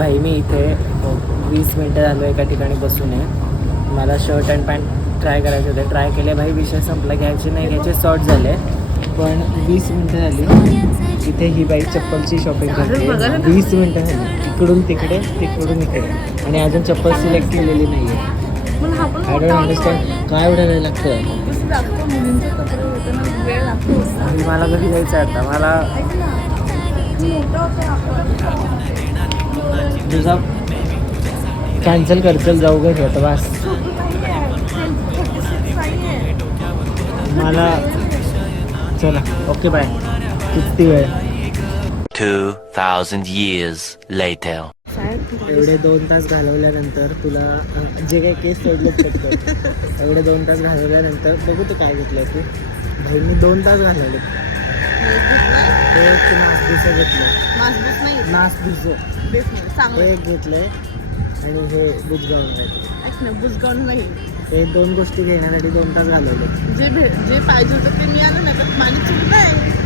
भाई मी इथे 20 मिनटं झालो एका ठिकाणी बसून आहे. मला शर्ट अँड पॅन्ट ट्राय करायचे होते. ट्राय केले भाई, विषय संपला. घ्यायचे नाही घ्यायचे शॉर्ट झाले. पण 20 मिनटं झाली इथे ही बाई चप्पलची शॉपिंग करते. 20 मिनटं झाली, इकडून तिकडे तिकडून इकडे, आणि अजून चप्पल सिलेक्ट केलेली नाही आहे. आय डोंट अंडरस्टँड काय एवढं वेळ लागतं. आणि मला घरी जायचं आहे आता. मला तुझा कॅन्सल करचल, जाऊ घरी आता बस. मला चला ओके बाय. किती वेळ? 2000 years later. एवढे 2 तास घालवल्यानंतर तुला जे काही केस सोडले एवढे 2 तास घालवल्यानंतर बघू तू काय घेतलंय तू. भाई मी 2 तास घालवले. नासबिसो घेतलं, नासबिसो हे घेतले, आणि हे बुजगावून नाही. हे 2 गोष्टी घेण्यासाठी 2 तास घालवले. जे पाहिजे होतं ते मिळालं नाही तर मागितलं नाही.